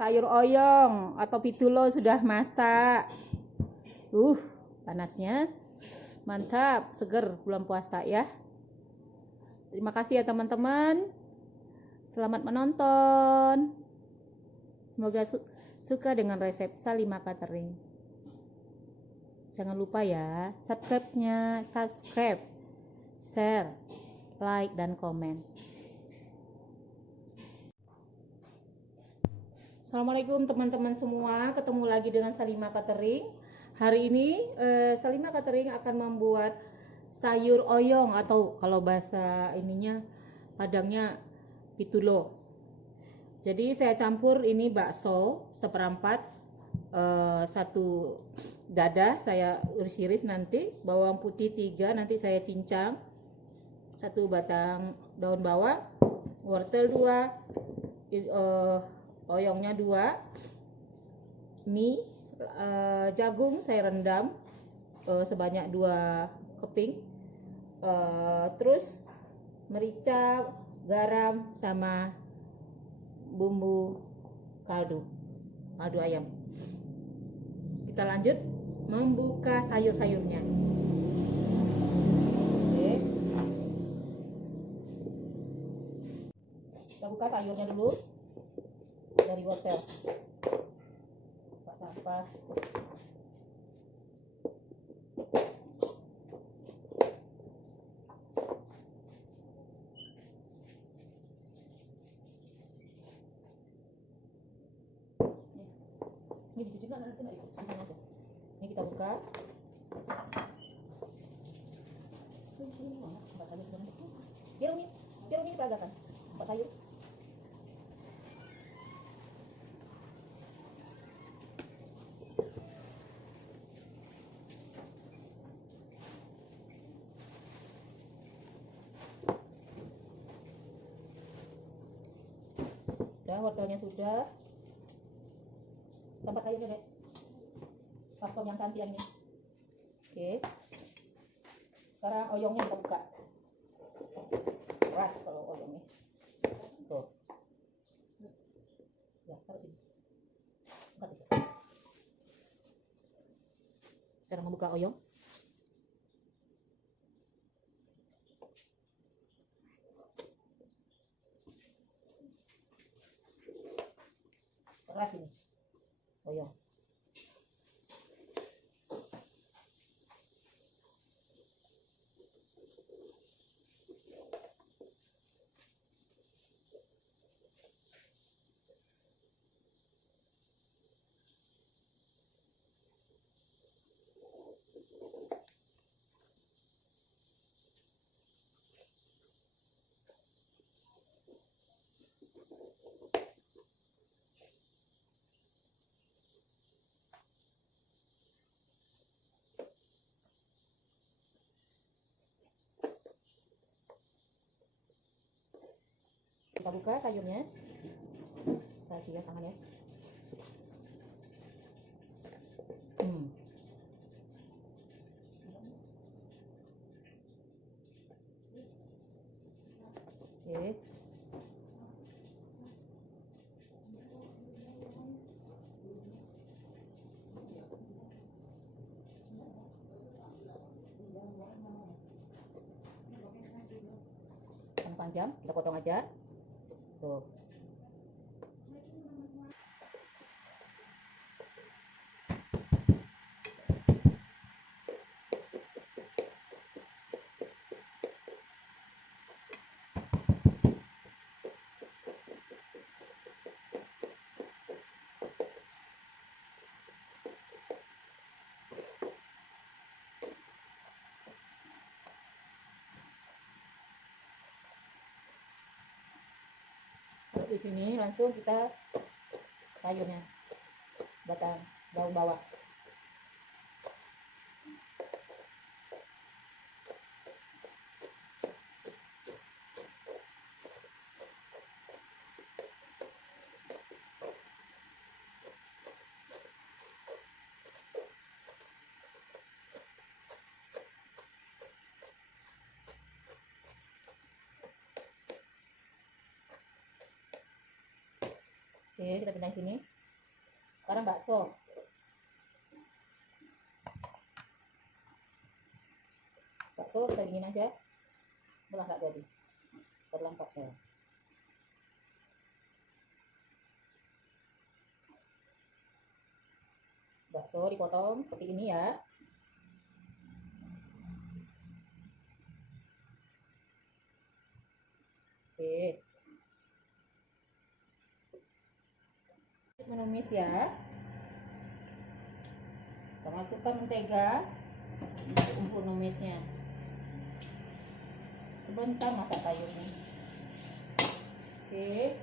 sayur oyong atau pitulo sudah masak. Panasnya. Mantap, seger bulan puasa ya. Terima kasih ya teman-teman. Selamat menonton. Semoga suka dengan resep Salima Catering. Jangan lupa ya, subscribe, share, like, dan komen. Assalamualaikum teman-teman semua, ketemu lagi dengan Salima Catering. Hari ini Salima Catering akan membuat sayur oyong atau kalau bahasa ininya Padangnya pitulo. Jadi saya campur ini bakso seperempat, satu dada saya iris-iris nanti, bawang putih 3 nanti saya cincang, satu batang daun bawang, wortel 2, oyongnya 2, mie, jagung saya rendam sebanyak 2 keping, terus merica, garam, sama bumbu kaldu ayam. Kita lanjut membuka sayur-sayurnya. Oke. Kita buka sayurnya dulu. Dari wortel, sampah. Ini dicuci nggak nanti aja. Ini kita buka. Biar ini peragakan. Empat sayur. Wortelnya sudah, tempat sayurnya deh, baskom yang cantik ini. Oke, sekarang oyongnya kita buka. Keras kalau oyongnya tuh ya, taruh sini. Cara membuka oyong. Keras ini oyong. Kita buka sayurnya. Saya siap tangannya. Oke. Yang panjang kita potong aja. Tuh. Di sini langsung kita sayurnya, batang daun bawang. Oke, kita pindah sini. Sekarang bakso. Bakso kita dingin aja. Belah nggak jadi. Terlengkap ya. Bakso dipotong seperti ini ya. Oke. Menumis ya. Kita masukkan mentega untuk numisnya. Sebentar masak sayurnya. Oke.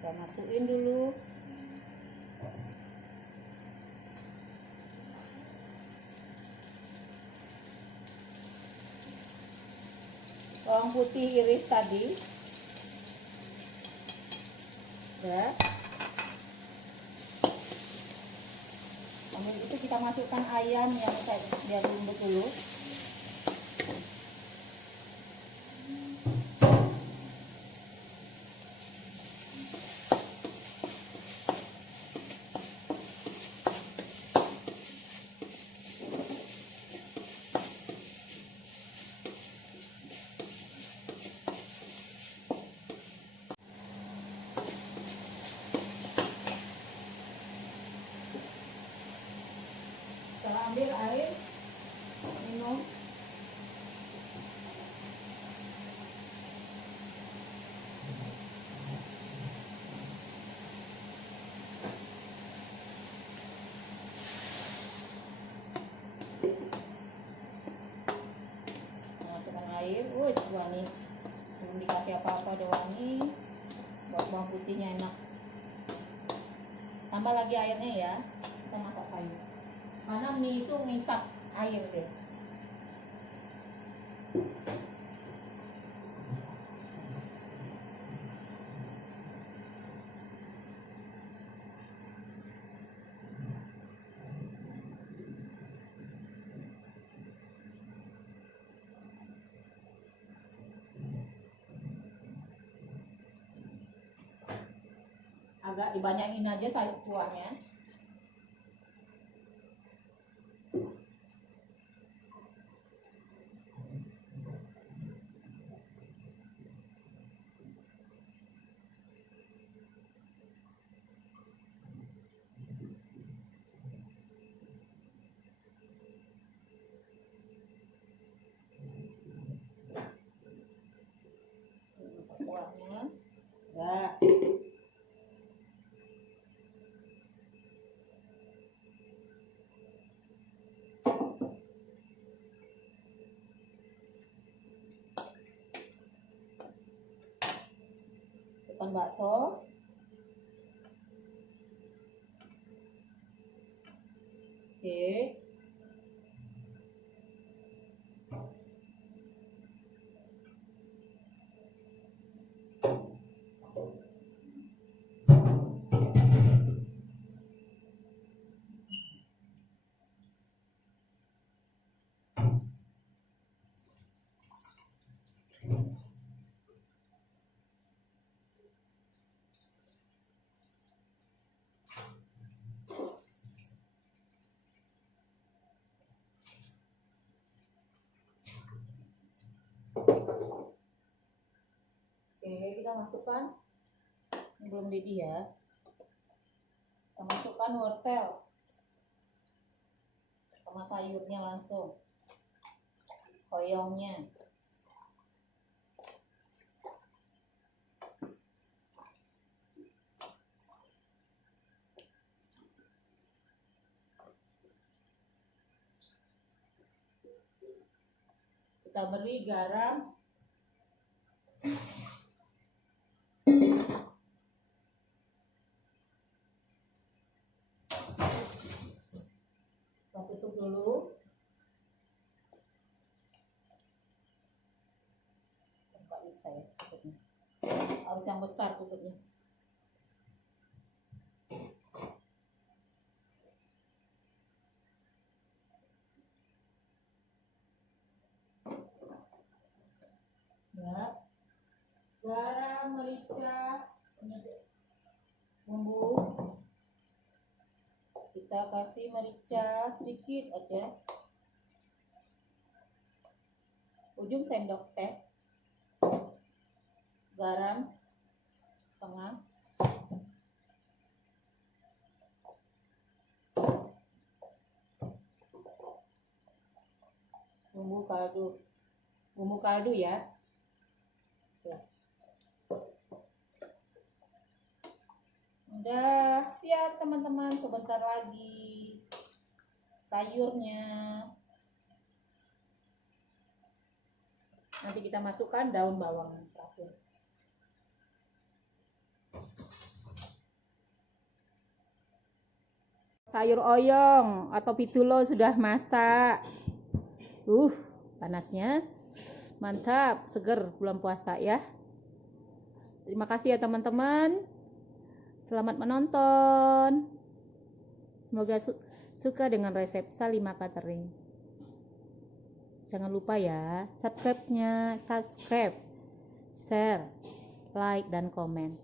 Kita masukin dulu. Bawang putih iris tadi. Ya. Sambil itu kita masukkan ayam yang biar lembut dulu. Kita ambil air minum. Masukkan air. Wangi. Belum dikasih apa-apa udah wangi. Buat bawang putihnya enak. Tambah lagi airnya ya. Kita masak sayur. Karena mie itu ngisap air deh. Agak dibanyakin aja sayur kuahnya. Kuahnya. Ya. Masukkan bakso. Oke. Oke, kita masukkan, ini belum mendidih ya. Kita masukkan wortel sama sayurnya langsung, koyongnya. Kita beri garam. Kita tutup dulu. Nggak bisa ya tutupnya. Harus yang besar tutupnya. kita kasih merica sedikit aja, ujung sendok teh, garam setengah, bumbu kaldu ya. Udah siap teman-teman, sebentar lagi sayurnya. Nanti kita masukkan daun bawang terakhir. Sayur oyong atau pitulo sudah masak. Panasnya mantap, seger bulan puasa ya. Terima kasih ya teman-teman. Selamat menonton. Semoga suka dengan resep Salimah Catering. Jangan lupa ya, subscribe, share, like, dan komen.